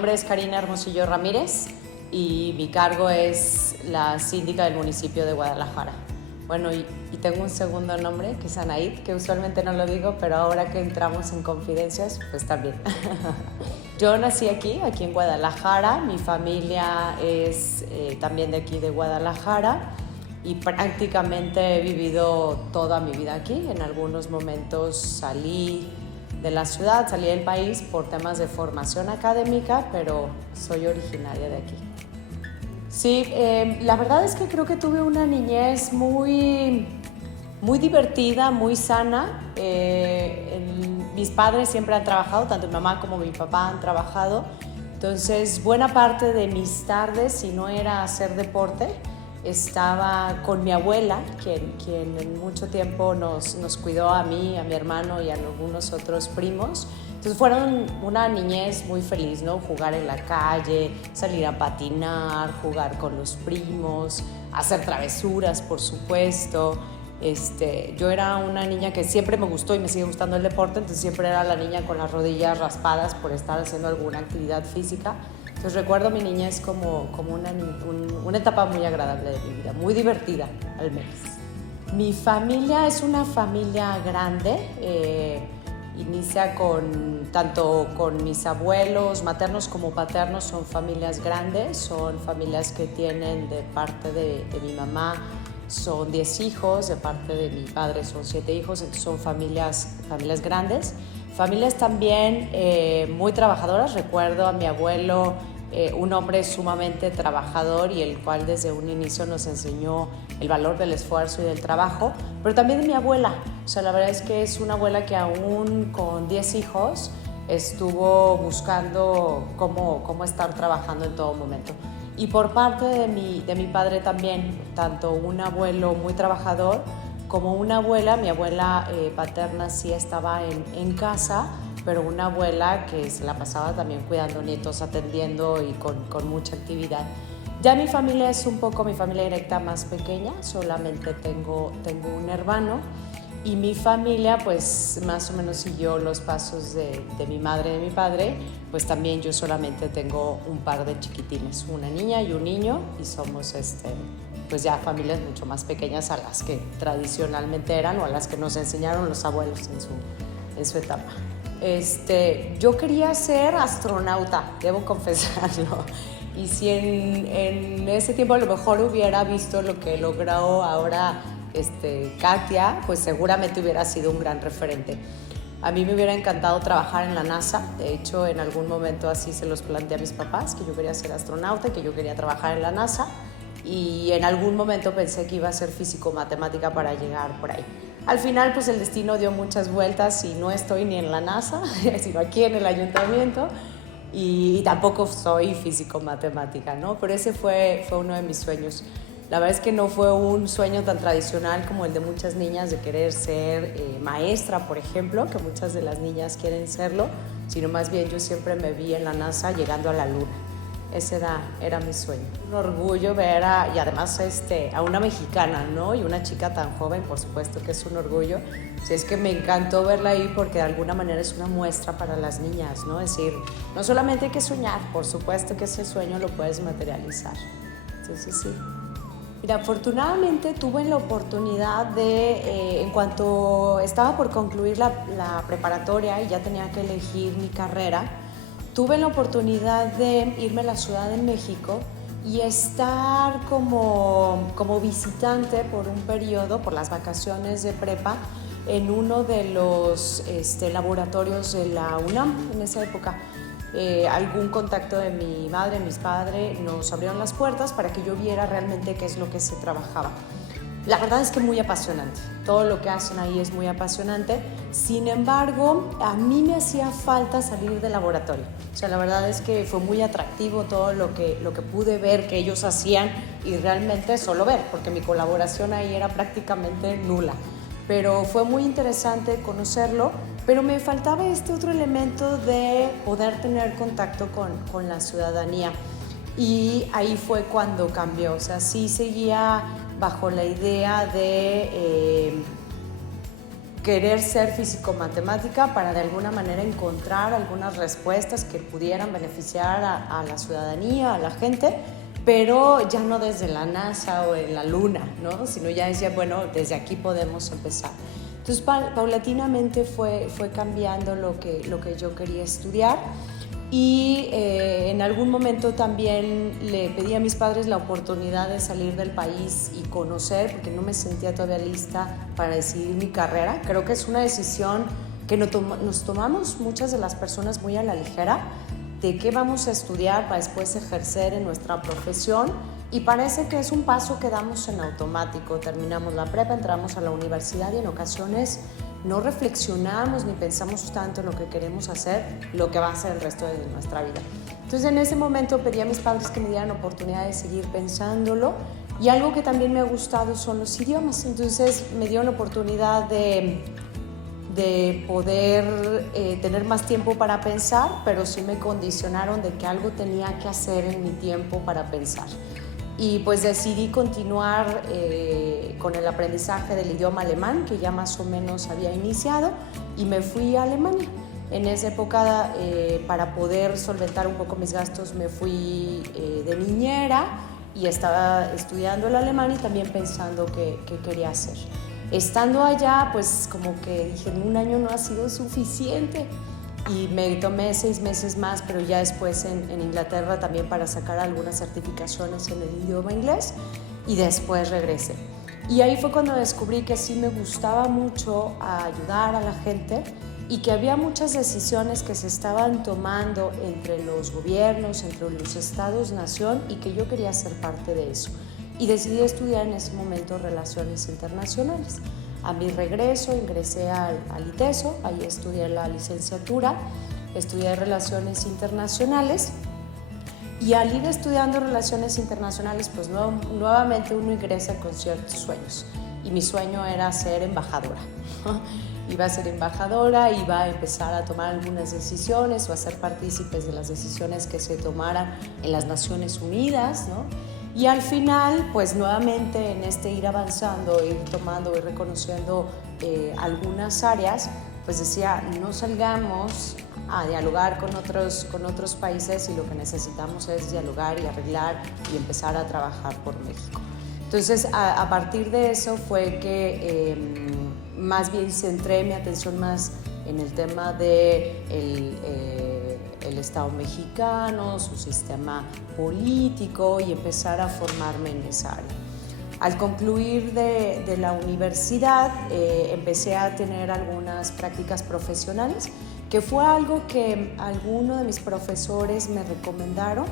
nombre es Karina Hermosillo Ramírez y mi cargo es la síndica del municipio de Guadalajara. Bueno, y tengo un segundo nombre, que es Anaid, que usualmente no lo digo, pero ahora que entramos en confidencias, pues también. Yo nací aquí en Guadalajara, mi familia es también de aquí de Guadalajara y prácticamente he vivido toda mi vida aquí. En algunos momentos salí de la ciudad, salí del país por temas de formación académica, pero soy originaria de aquí. Sí, la verdad es que creo que tuve una niñez muy divertida, muy sana. Mis padres siempre han trabajado, tanto mi mamá como mi papá han trabajado. Entonces, buena parte de mis tardes, si no era hacer deporte, estaba con mi abuela, quien en mucho tiempo nos cuidó a mí, a mi hermano y a algunos otros primos. Entonces fueron una niñez muy feliz, ¿no? Jugar en la calle, salir a patinar, jugar con los primos, hacer travesuras, por supuesto. Yo era una niña que siempre me gustó y me sigue gustando el deporte, entonces siempre era la niña con las rodillas raspadas por estar haciendo alguna actividad física. Entonces recuerdo mi niñez como una etapa muy agradable de mi vida, muy divertida al menos. Mi familia es una familia grande, inicia tanto con mis abuelos maternos como paternos, son familias grandes, son familias que tienen de parte de mi mamá, son 10 hijos, de parte de mi padre son 7 hijos, entonces son familias grandes. Familias también muy trabajadoras. Recuerdo a mi abuelo, un hombre sumamente trabajador y el cual desde un inicio nos enseñó el valor del esfuerzo y del trabajo, pero también de mi abuela. O sea, la verdad es que es una abuela que aún con 10 hijos estuvo buscando cómo estar trabajando en todo momento. Y por parte de mi padre también, tanto un abuelo muy trabajador como una abuela, mi abuela paterna sí estaba en casa, pero una abuela que se la pasaba también cuidando nietos, atendiendo y con mucha actividad. Ya mi familia es un poco mi familia directa más pequeña, solamente tengo un hermano y mi familia pues más o menos siguió los pasos de mi madre y de mi padre, pues también yo solamente tengo un par de chiquitines, una niña y un niño y somos pues ya familias mucho más pequeñas a las que tradicionalmente eran o a las que nos enseñaron los abuelos en su etapa. Yo quería ser astronauta, debo confesarlo. Y si en ese tiempo a lo mejor hubiera visto lo que logró ahora Katia, pues seguramente hubiera sido un gran referente. A mí me hubiera encantado trabajar en la NASA. De hecho, en algún momento así se los planteé a mis papás, que yo quería ser astronauta, que yo quería trabajar en la NASA. Y en algún momento pensé que iba a ser físico-matemática para llegar por ahí. Al final, pues el destino dio muchas vueltas y no estoy ni en la NASA, sino aquí en el ayuntamiento. Y tampoco soy físico-matemática, ¿no? Pero ese fue uno de mis sueños. La verdad es que no fue un sueño tan tradicional como el de muchas niñas de querer ser maestra, por ejemplo, que muchas de las niñas quieren serlo, sino más bien yo siempre me vi en la NASA llegando a la Luna. Ese era mi sueño. Un orgullo ver y además a una mexicana, ¿no? Y una chica tan joven, por supuesto que es un orgullo. Sí, es que me encantó verla ahí porque de alguna manera es una muestra para las niñas, ¿no? Es decir, no solamente hay que soñar, por supuesto que ese sueño lo puedes materializar. Entonces sí. Mira, afortunadamente tuve la oportunidad en cuanto estaba por concluir la preparatoria y ya tenía que elegir mi carrera, tuve la oportunidad de irme a la Ciudad de México y estar como visitante por un periodo, por las vacaciones de prepa, en uno de los laboratorios de la UNAM en esa época. Algún contacto de mi madre, mis padres, nos abrieron las puertas para que yo viera realmente qué es lo que se trabajaba. La verdad es que muy apasionante, todo lo que hacen ahí es muy apasionante, sin embargo, a mí me hacía falta salir del laboratorio. O sea, la verdad es que fue muy atractivo todo lo que pude ver que ellos hacían y realmente solo ver, porque mi colaboración ahí era prácticamente nula. Pero fue muy interesante conocerlo, pero me faltaba este otro elemento de poder tener contacto con la ciudadanía. Y ahí fue cuando cambió, o sea, sí seguía bajo la idea querer ser físico-matemática para de alguna manera encontrar algunas respuestas que pudieran beneficiar a la ciudadanía, a la gente, pero ya no desde la NASA o en la Luna, ¿no? Sino ya decía, bueno, desde aquí podemos empezar. Entonces, paulatinamente fue cambiando lo que yo quería estudiar. Y en algún momento también le pedí a mis padres la oportunidad de salir del país y conocer, porque no me sentía todavía lista para decidir mi carrera. Creo que es una decisión que nos tomamos muchas de las personas muy a la ligera, de qué vamos a estudiar para después ejercer en nuestra profesión, y parece que es un paso que damos en automático. Terminamos la prepa, entramos a la universidad y en ocasiones no reflexionamos ni pensamos tanto en lo que queremos hacer, lo que va a ser el resto de nuestra vida. Entonces en ese momento pedí a mis padres que me dieran oportunidad de seguir pensándolo, y algo que también me ha gustado son los idiomas. Entonces me dieron la oportunidad de poder tener más tiempo para pensar, pero sí me condicionaron de que algo tenía que hacer en mi tiempo para pensar. Y pues decidí continuar con el aprendizaje del idioma alemán, que ya más o menos había iniciado, y me fui a Alemania. En esa época, para poder solventar un poco mis gastos, me fui de niñera y estaba estudiando el alemán y también pensando qué quería hacer. Estando allá, pues como que dije, un año no ha sido suficiente, y me tomé 6 meses más, pero ya después en Inglaterra también para sacar algunas certificaciones en el idioma inglés, y después regresé. Y ahí fue cuando descubrí que sí me gustaba mucho ayudar a la gente, y que había muchas decisiones que se estaban tomando entre los gobiernos, entre los estados-nación, y que yo quería ser parte de eso. Y decidí estudiar en ese momento Relaciones Internacionales. A mi regreso ingresé al ITESO, ahí estudié la licenciatura, estudié Relaciones Internacionales, y al ir estudiando Relaciones Internacionales, pues nuevamente uno ingresa con ciertos sueños, y mi sueño era ser embajadora. Iba a ser embajadora, iba a empezar a tomar algunas decisiones o a ser partícipes de las decisiones que se tomaran en las Naciones Unidas, ¿no? Y al final, pues nuevamente en este ir avanzando, ir tomando, ir reconociendo algunas áreas, pues decía, no salgamos a dialogar con otros países, y lo que necesitamos es dialogar y arreglar y empezar a trabajar por México. Entonces, a partir de eso fue que más bien centré mi atención más en el tema de el Estado mexicano, su sistema político, y empezar a formarme en esa área. Al concluir de la universidad, empecé a tener algunas prácticas profesionales, que fue algo que algunos de mis profesores me recomendaron,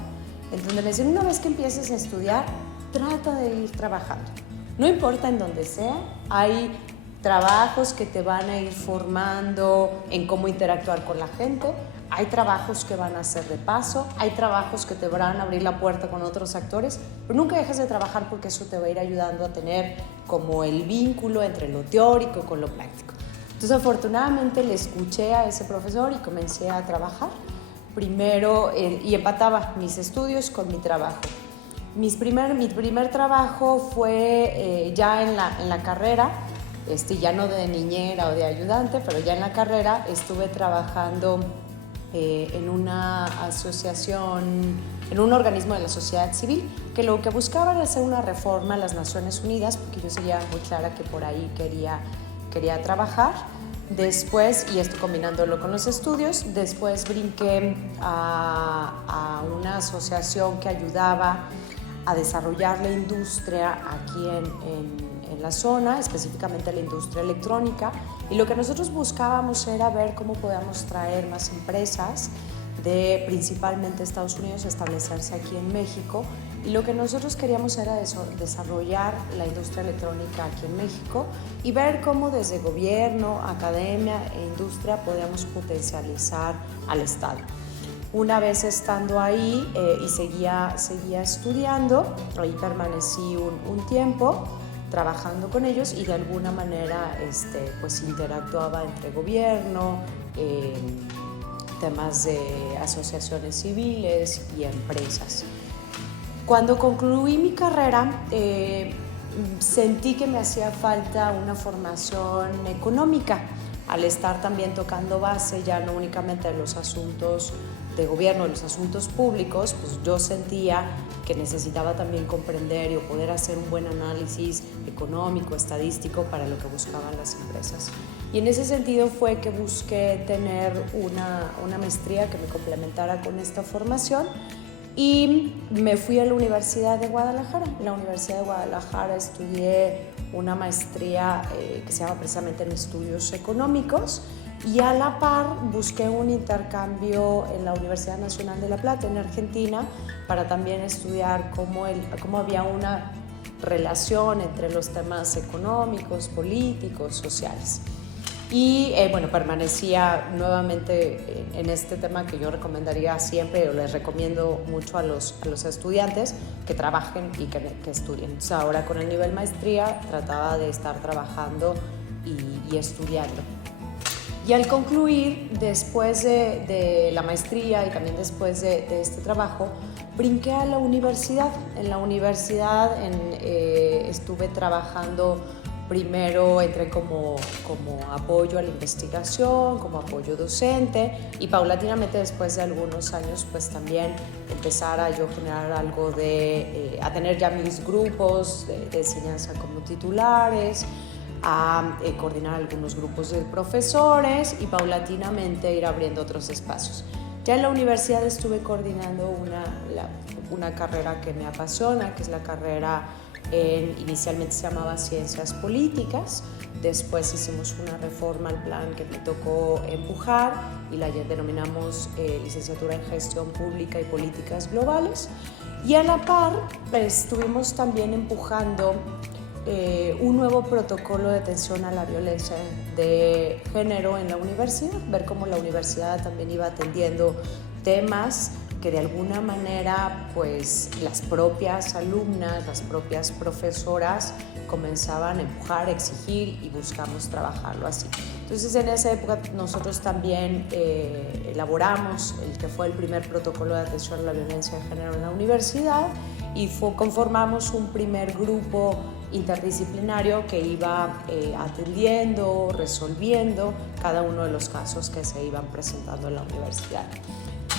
en donde me decían, una vez que empieces a estudiar, trata de ir trabajando. No importa en dónde sea, hay trabajos que te van a ir formando en cómo interactuar con la gente, hay trabajos que van a ser de paso, hay trabajos que te van a abrir la puerta con otros actores, pero nunca dejes de trabajar, porque eso te va a ir ayudando a tener como el vínculo entre lo teórico con lo práctico. Entonces, afortunadamente le escuché a ese profesor y comencé a trabajar. Primero, y empataba mis estudios con mi trabajo. Mi primer trabajo fue ya en la carrera, ya no de niñera o de ayudante, pero ya en la carrera estuve trabajando en una asociación, en un organismo de la sociedad civil, que lo que buscaba era hacer una reforma a las Naciones Unidas, porque yo seguía muy clara que por ahí quería trabajar. Después, y esto combinándolo con los estudios, después brinqué a una asociación que ayudaba a desarrollar la industria aquí en la zona, específicamente la industria electrónica, y lo que nosotros buscábamos era ver cómo podíamos traer más empresas de principalmente Estados Unidos a establecerse aquí en México, y lo que nosotros queríamos era desarrollar la industria electrónica aquí en México y ver cómo desde gobierno, academia e industria podíamos potencializar al Estado. Una vez estando ahí y seguía estudiando, ahí permanecí un tiempo trabajando con ellos, y de alguna manera pues interactuaba entre gobierno, temas de asociaciones civiles y empresas. Cuando concluí mi carrera, sentí que me hacía falta una formación económica, al estar también tocando base ya no únicamente de los asuntos de gobierno, de los asuntos públicos, pues yo sentía que necesitaba también comprender y poder hacer un buen análisis económico, estadístico para lo que buscaban las empresas. Y en ese sentido fue que busqué tener una maestría que me complementara con esta formación y me fui a la Universidad de Guadalajara. En la Universidad de Guadalajara estudié una maestría que se llama precisamente en estudios económicos, y a la par busqué un intercambio en la Universidad Nacional de La Plata, en Argentina, para también estudiar cómo había una relación entre los temas económicos, políticos, sociales. Y bueno, permanecía nuevamente en este tema que yo recomendaría siempre, o les recomiendo mucho a los estudiantes que trabajen y que estudien. O sea, ahora con el nivel maestría trataba de estar trabajando y estudiando. Y al concluir, después de la maestría y también después de este trabajo, brinqué a la universidad. En la universidad estuve trabajando. Primero entré como apoyo a la investigación, como apoyo docente, y paulatinamente después de algunos años pues también empezar a yo generar algo a tener ya mis grupos de enseñanza como titulares, a coordinar algunos grupos de profesores y paulatinamente ir abriendo otros espacios. Ya en la universidad estuve coordinando una carrera que me apasiona, que es la carrera inicialmente se llamaba Ciencias Políticas, después hicimos una reforma al plan que me tocó empujar y la denominamos Licenciatura en Gestión Pública y Políticas Globales, y a la par estuvimos también empujando un nuevo protocolo de atención a la violencia de género en la universidad, ver cómo la universidad también iba atendiendo temas que de alguna manera pues las propias alumnas, las propias profesoras comenzaban a empujar, a exigir, y buscamos trabajarlo así. Entonces en esa época nosotros también elaboramos el que fue el primer protocolo de atención a la violencia de género en la universidad, y conformamos un primer grupo interdisciplinario que iba atendiendo, resolviendo cada uno de los casos que se iban presentando en la universidad.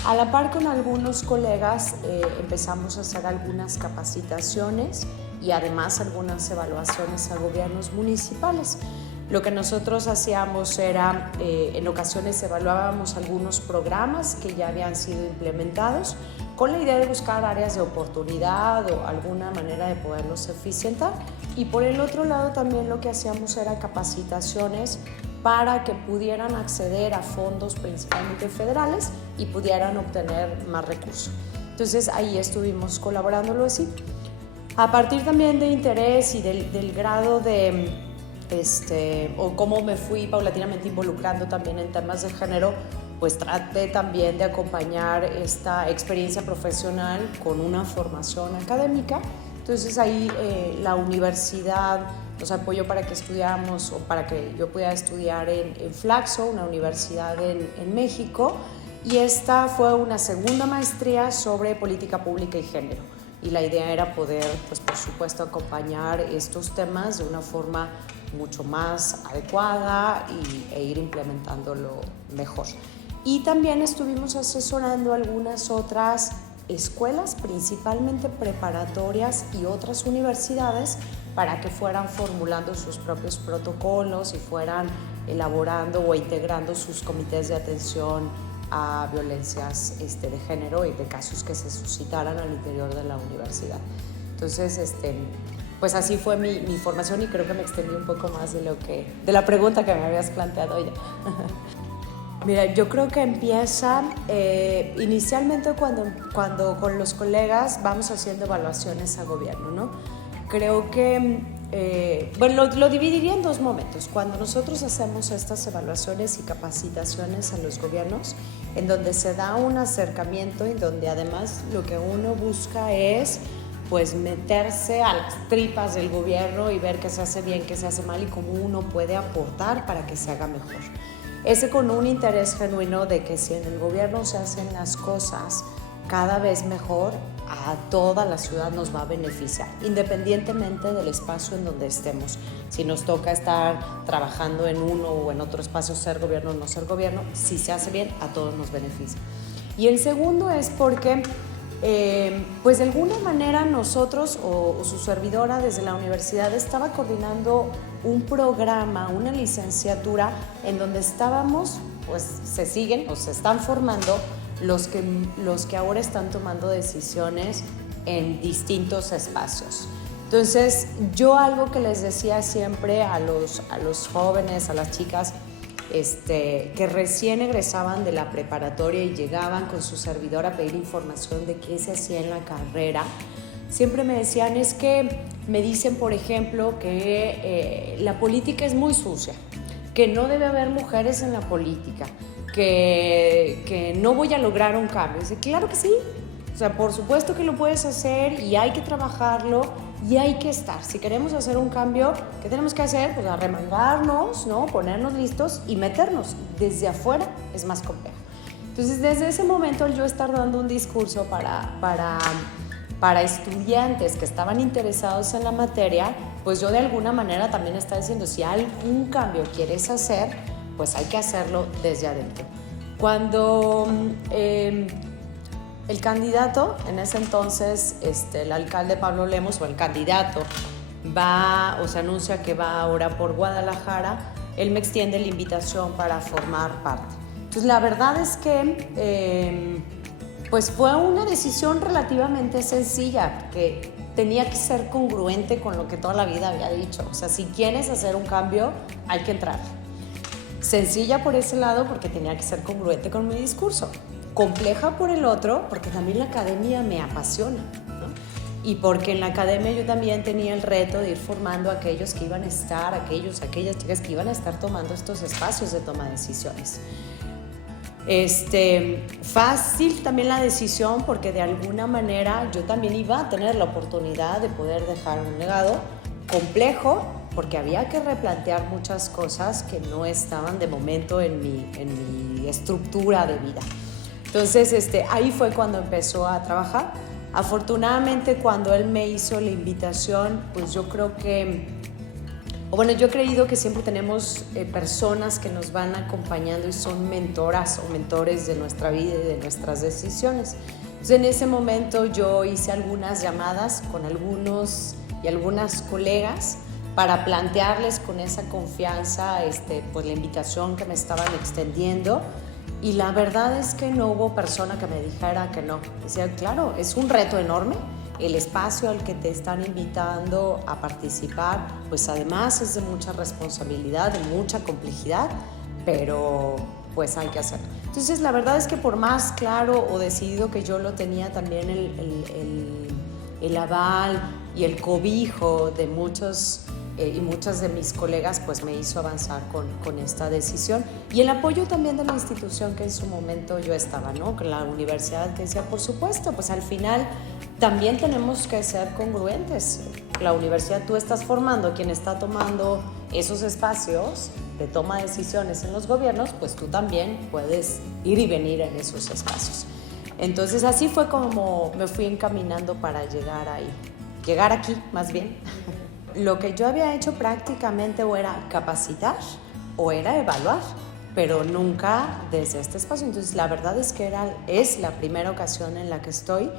A la par con algunos colegas empezamos a hacer algunas capacitaciones y además algunas evaluaciones a gobiernos municipales. Lo que nosotros hacíamos era, en ocasiones evaluábamos algunos programas que ya habían sido implementados con la idea de buscar áreas de oportunidad o alguna manera de poderlos eficientar. Y por el otro lado también lo que hacíamos era capacitaciones para que pudieran acceder a fondos principalmente federales y pudieran obtener más recursos. Entonces ahí estuvimos colaborándolo así. A partir también de interés y del grado de, o cómo me fui paulatinamente involucrando también en temas de género, pues traté también de acompañar esta experiencia profesional con una formación académica. Entonces ahí la universidad nos apoyó para que estudiáramos, o para que yo pudiera estudiar en Flaxo, una universidad en México, y esta fue una segunda maestría sobre política pública y género. Y la idea era poder, pues por supuesto, acompañar estos temas de una forma mucho más adecuada e ir implementándolo mejor. Y también estuvimos asesorando algunas otras escuelas, principalmente preparatorias, y otras universidades para que fueran formulando sus propios protocolos y fueran elaborando o integrando sus comités de atención a violencias de género y de casos que se suscitaran al interior de la universidad. Entonces, pues así fue mi formación, y creo que me extendí un poco más de la pregunta que me habías planteado ya. Mira, yo creo que empieza inicialmente cuando con los colegas vamos haciendo evaluaciones a gobierno, ¿no? Creo que, bueno, lo dividiría en dos momentos. Cuando nosotros hacemos estas evaluaciones y capacitaciones a los gobiernos, en donde se da un acercamiento y donde además lo que uno busca es pues meterse a las tripas del gobierno y ver qué se hace bien, qué se hace mal y cómo uno puede aportar para que se haga mejor. Ese con un interés genuino de que si en el gobierno se hacen las cosas cada vez mejor, a toda la ciudad nos va a beneficiar, independientemente del espacio en donde estemos. Si nos toca estar trabajando en uno o en otro espacio, ser gobierno o no ser gobierno, si se hace bien, a todos nos beneficia. Y el segundo es porque, pues de alguna manera nosotros o su servidora desde la universidad estaba coordinando un programa, una licenciatura en donde estábamos, pues se siguen o se están formando los que ahora están tomando decisiones en distintos espacios. Entonces, yo algo que les decía siempre a los jóvenes, a las chicas que recién egresaban de la preparatoria y llegaban con su servidor a pedir información de qué se hacía en la carrera, siempre me decían, es que me dicen, por ejemplo, que la política es muy sucia, que no debe haber mujeres en la política, que no voy a lograr un cambio. Dice, claro que sí, o sea, por supuesto que lo puedes hacer y hay que trabajarlo y hay que estar. Si queremos hacer un cambio, ¿qué tenemos que hacer? Pues arremangarnos, ¿no? Ponernos listos y meternos. Desde afuera es más complejo. Entonces, desde ese momento, yo estar dando un discurso para estudiantes que estaban interesados en la materia, pues yo de alguna manera también estaba diciendo, si algún cambio quieres hacer, pues hay que hacerlo desde adentro. Cuando el candidato, en ese entonces, el alcalde Pablo Lemos, o el candidato, va o se anuncia que va ahora por Guadalajara, él me extiende la invitación para formar parte. Entonces, la verdad es que pues fue una decisión relativamente sencilla, que tenía que ser congruente con lo que toda la vida había dicho. O sea, si quieres hacer un cambio, hay que entrar. Sencilla por ese lado porque tenía que ser congruente con mi discurso. Compleja por el otro porque también la academia me apasiona, ¿no? Y porque en la academia yo también tenía el reto de ir formando a aquellos que iban a estar, aquellas chicas que iban a estar tomando estos espacios de toma de decisiones. Fácil también la decisión porque de alguna manera yo también iba a tener la oportunidad de poder dejar un legado. Complejo porque había que replantear muchas cosas que no estaban de momento en mi estructura de vida. Entonces, ahí fue cuando empezó a trabajar. Afortunadamente, cuando él me hizo la invitación, pues yo creo que, yo he creído que siempre tenemos personas que nos van acompañando y son mentoras o mentores de nuestra vida y de nuestras decisiones. Entonces, en ese momento yo hice algunas llamadas con algunos y algunas colegas para plantearles con esa confianza pues la invitación que me estaban extendiendo, y la verdad es que no hubo persona que me dijera que no. Decía, claro, es un reto enorme, el espacio al que te están invitando a participar, pues además es de mucha responsabilidad, de mucha complejidad, pero pues hay que hacerlo. Entonces la verdad es que por más claro o decidido que yo lo tenía, también el aval y el cobijo de muchos y muchas de mis colegas pues me hizo avanzar con esta decisión, y el apoyo también de la institución que en su momento yo estaba, ¿no? Con la universidad, que decía, por supuesto, pues al final también tenemos que ser congruentes. La universidad, tú estás formando quien está tomando esos espacios de toma de decisiones en los gobiernos, pues tú también puedes ir y venir en esos espacios. Entonces así fue como me fui encaminando para llegar aquí más bien. Lo que yo había hecho prácticamente o era capacitar o era evaluar, pero nunca desde este espacio. Entonces la verdad es que es la primera ocasión en la que estoy,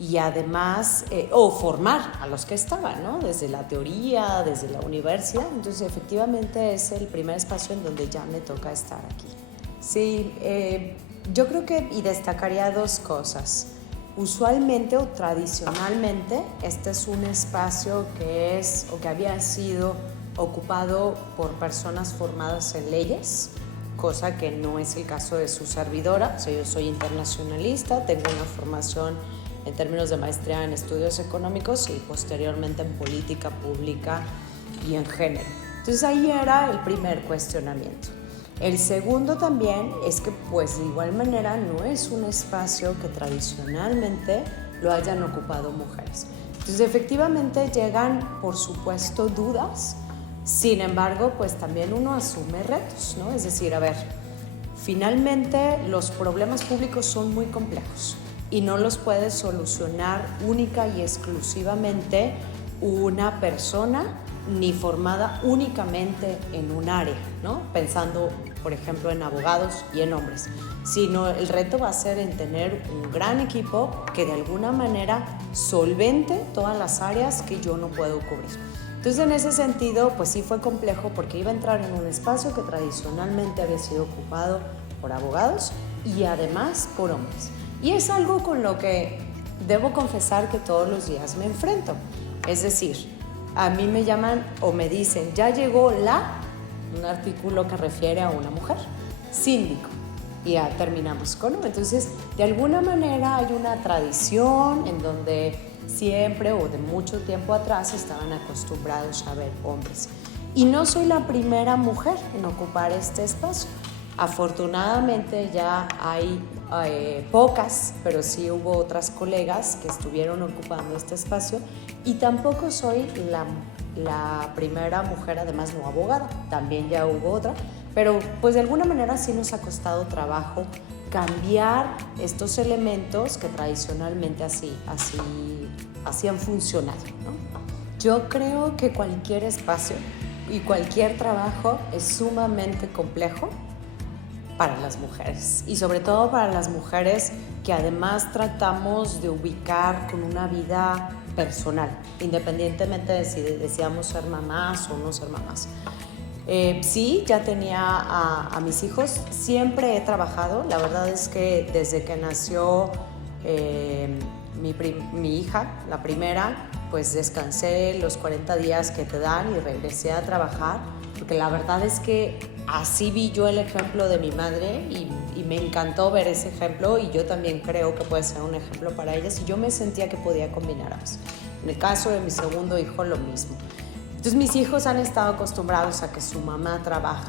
y además, o formar a los que estaban, ¿no? Desde la teoría, desde la universidad. Entonces efectivamente es el primer espacio en donde ya me toca estar aquí. Sí, yo creo que y destacaría dos cosas. Usualmente o tradicionalmente este es un espacio que es o que había sido ocupado por personas formadas en leyes, cosa que no es el caso de su servidora. O sea, yo soy internacionalista, tengo una formación en términos de maestría en estudios económicos y posteriormente en política pública y en género. Entonces ahí era el primer cuestionamiento. El segundo también es que pues de igual manera no es un espacio que tradicionalmente lo hayan ocupado mujeres. Entonces efectivamente llegan por supuesto dudas, sin embargo pues también uno asume retos, ¿no? Es decir, a ver, finalmente los problemas públicos son muy complejos y no los puede solucionar única y exclusivamente una persona ni formada únicamente en un área, ¿no? Pensando, por ejemplo, en abogados y en hombres, sino el reto va a ser en tener un gran equipo que de alguna manera solvente todas las áreas que yo no puedo cubrir. Entonces, en ese sentido, pues sí fue complejo porque iba a entrar en un espacio que tradicionalmente había sido ocupado por abogados y además por hombres. Y es algo con lo que debo confesar que todos los días me enfrento. Es decir, a mí me llaman o me dicen, ya llegó un artículo que refiere a una mujer, síndico, y ya terminamos con uno. Entonces, de alguna manera hay una tradición en donde siempre o de mucho tiempo atrás estaban acostumbrados a ver hombres. Y no soy la primera mujer en ocupar este espacio. Afortunadamente ya hay pocas, pero sí hubo otras colegas que estuvieron ocupando este espacio y tampoco soy la primera mujer, además no abogada, también ya hubo otra, pero pues de alguna manera sí nos ha costado trabajo cambiar estos elementos que tradicionalmente así han funcionado, ¿no? Yo creo que cualquier espacio y cualquier trabajo es sumamente complejo para las mujeres y sobre todo para las mujeres que además tratamos de ubicar con una vida personal, independientemente de si deseamos ser mamás o no ser mamás. Sí, ya tenía a mis hijos, siempre he trabajado, la verdad es que desde que nació mi hija, la primera, pues descansé los 40 días que te dan y regresé a trabajar, porque la verdad es que así vi yo el ejemplo de mi madre y me encantó ver ese ejemplo y yo también creo que puede ser un ejemplo para ellas y yo me sentía que podía combinar ambos. En el caso de mi segundo hijo, lo mismo. Entonces mis hijos han estado acostumbrados a que su mamá trabaja.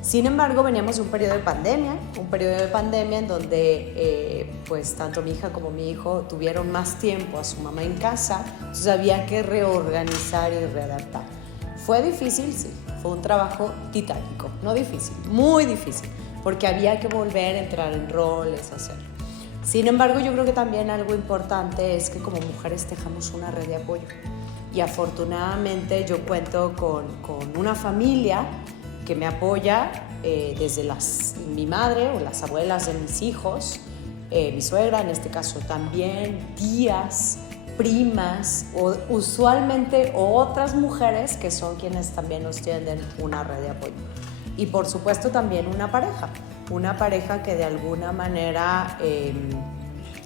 Sin embargo, veníamos de un periodo de pandemia en donde pues tanto mi hija como mi hijo tuvieron más tiempo a su mamá en casa, entonces había que reorganizar y readaptar. ¿Fue difícil? Sí, fue un trabajo titánico, no difícil, muy difícil, porque había que volver a entrar en roles, hacerlo. Sin embargo, yo creo que también algo importante es que como mujeres tejamos una red de apoyo y afortunadamente yo cuento con una familia que me apoya desde mi madre o las abuelas de mis hijos, mi suegra en este caso también, tías, primas o usualmente otras mujeres que son quienes también nos tienden una red de apoyo. Y por supuesto también una pareja que de alguna manera,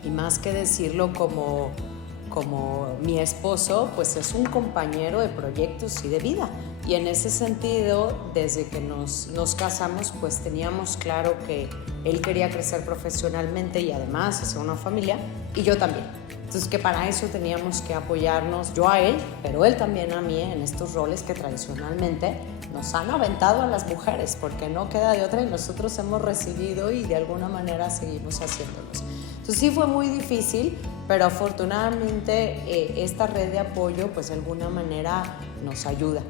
y más que decirlo como mi esposo, pues es un compañero de proyectos y de vida. Y en ese sentido, desde que nos casamos, pues teníamos claro que él quería crecer profesionalmente y además hacer una familia, y yo también. Entonces, que para eso teníamos que apoyarnos, yo a él, pero él también a mí, en estos roles que tradicionalmente nos han aventado a las mujeres, porque no queda de otra y nosotros hemos recibido y de alguna manera seguimos haciéndolos. Entonces, sí fue muy difícil, pero afortunadamente esta red de apoyo, pues de alguna manera nos ayuda.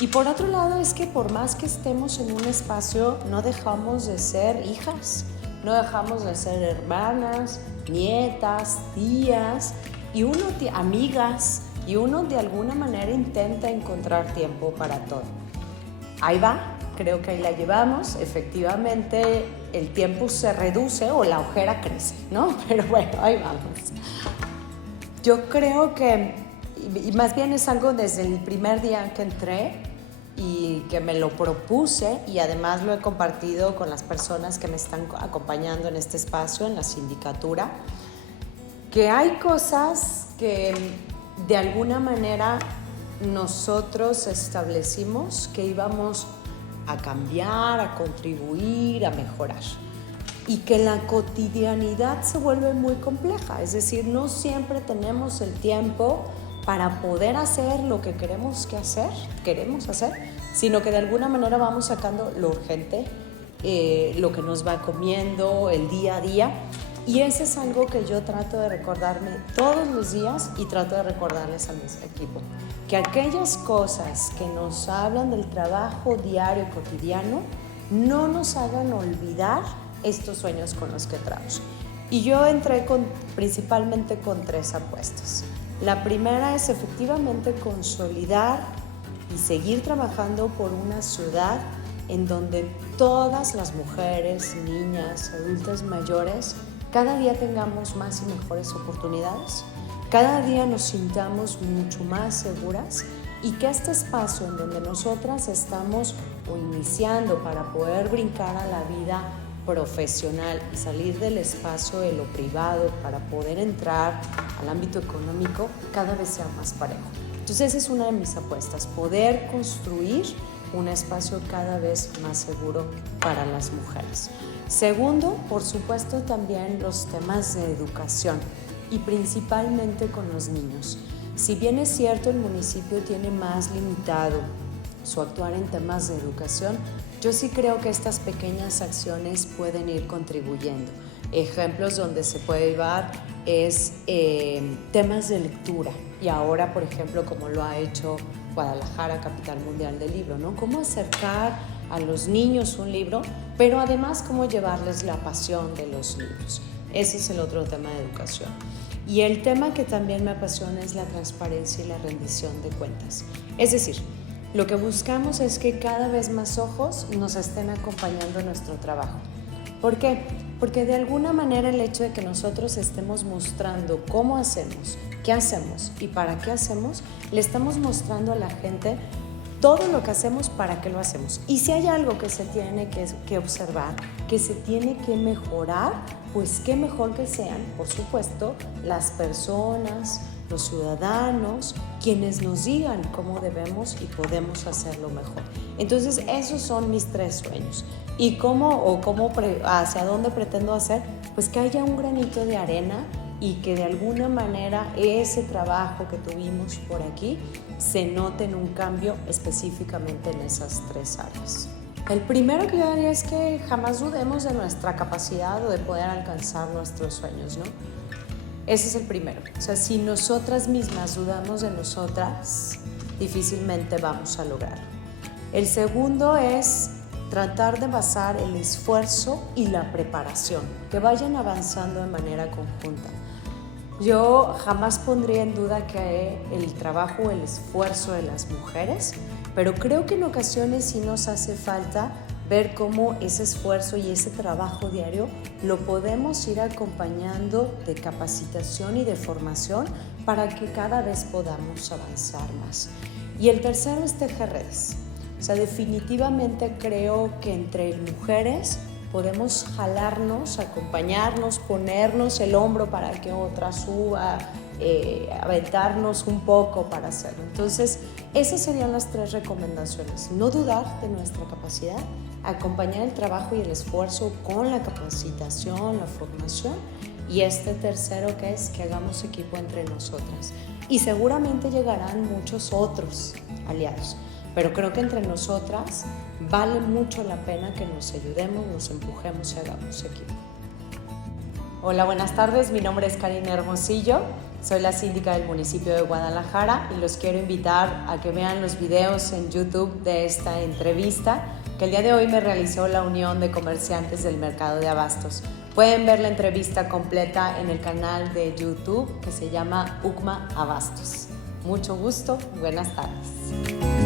Y por otro lado es que por más que estemos en un espacio, no dejamos de ser hijas, no dejamos de ser hermanas, nietas, tías, amigas, y uno de alguna manera intenta encontrar tiempo para todo. Ahí va, creo que ahí la llevamos, efectivamente el tiempo se reduce o la ojera crece, ¿no? Pero bueno, ahí vamos. Yo creo que, y más bien es algo desde el primer día que entré y que me lo propuse y además lo he compartido con las personas que me están acompañando en este espacio, en la sindicatura, que hay cosas que de alguna manera nosotros establecimos que íbamos a cambiar, a contribuir, a mejorar. Y que la cotidianidad se vuelve muy compleja, es decir, no siempre tenemos el tiempo para poder hacer lo que queremos hacer, sino que de alguna manera vamos sacando lo urgente, lo que nos va comiendo, el día a día. Y eso es algo que yo trato de recordarme todos los días y trato de recordarles a mi equipo. Que aquellas cosas que nos hablan del trabajo diario y cotidiano no nos hagan olvidar estos sueños con los que entramos. Y yo entré principalmente con 3 apuestas. La primera es efectivamente consolidar y seguir trabajando por una ciudad en donde todas las mujeres, niñas, adultas mayores, cada día tengamos más y mejores oportunidades, cada día nos sintamos mucho más seguras y que este espacio en donde nosotras estamos iniciando para poder brincar a la vida profesional y salir del espacio de lo privado para poder entrar al ámbito económico cada vez sea más parejo. Entonces esa es una de mis apuestas, poder construir un espacio cada vez más seguro para las mujeres. Segundo, por supuesto, también los temas de educación y principalmente con los niños. Si bien es cierto, el municipio tiene más limitado su actuar en temas de educación, yo sí creo que estas pequeñas acciones pueden ir contribuyendo. Ejemplos donde se puede llevar es temas de lectura. Y ahora, por ejemplo, como lo ha hecho Guadalajara, capital mundial del libro, ¿no? Cómo acercar a los niños un libro, pero además cómo llevarles la pasión de los libros. Ese es el otro tema de educación. Y el tema que también me apasiona es la transparencia y la rendición de cuentas. Es decir, lo que buscamos es que cada vez más ojos nos estén acompañando en nuestro trabajo. ¿Por qué? Porque de alguna manera el hecho de que nosotros estemos mostrando cómo hacemos, qué hacemos y para qué hacemos, le estamos mostrando a la gente todo lo que hacemos, para qué lo hacemos. Y si hay algo que se tiene que observar, que se tiene que mejorar, pues qué mejor que sean, por supuesto, las personas, los ciudadanos, quienes nos digan cómo debemos y podemos hacerlo mejor. Entonces, esos son mis 3 sueños. ¿Y hacia dónde pretendo hacer? Pues que haya un granito de arena y que de alguna manera ese trabajo que tuvimos por aquí se note en un cambio específicamente en esas 3 áreas. El primero que yo haría es que jamás dudemos de nuestra capacidad o de poder alcanzar nuestros sueños, ¿no? Ese es el primero. O sea, si nosotras mismas dudamos de nosotras, difícilmente vamos a lograr. El segundo es tratar de basar el esfuerzo y la preparación, que vayan avanzando de manera conjunta. Yo jamás pondría en duda que el trabajo o el esfuerzo de las mujeres, pero creo que en ocasiones sí nos hace falta ver cómo ese esfuerzo y ese trabajo diario lo podemos ir acompañando de capacitación y de formación para que cada vez podamos avanzar más. Y el tercero es tejer redes. O sea, definitivamente creo que entre mujeres podemos jalarnos, acompañarnos, ponernos el hombro para que otra suba, aventarnos un poco para hacerlo. Entonces, esas serían las 3 recomendaciones. No dudar de nuestra capacidad, acompañar el trabajo y el esfuerzo con la capacitación, la formación, y este tercero que es que hagamos equipo entre nosotras. Y seguramente llegarán muchos otros aliados, pero creo que entre nosotras vale mucho la pena que nos ayudemos, nos empujemos y hagamos equipo. Hola, buenas tardes. Mi nombre es Karina Hermosillo. Soy la síndica del municipio de Guadalajara y los quiero invitar a que vean los videos en YouTube de esta entrevista que el día de hoy me realizó la Unión de Comerciantes del Mercado de Abastos. Pueden ver la entrevista completa en el canal de YouTube que se llama UCMA Abastos. Mucho gusto, buenas tardes.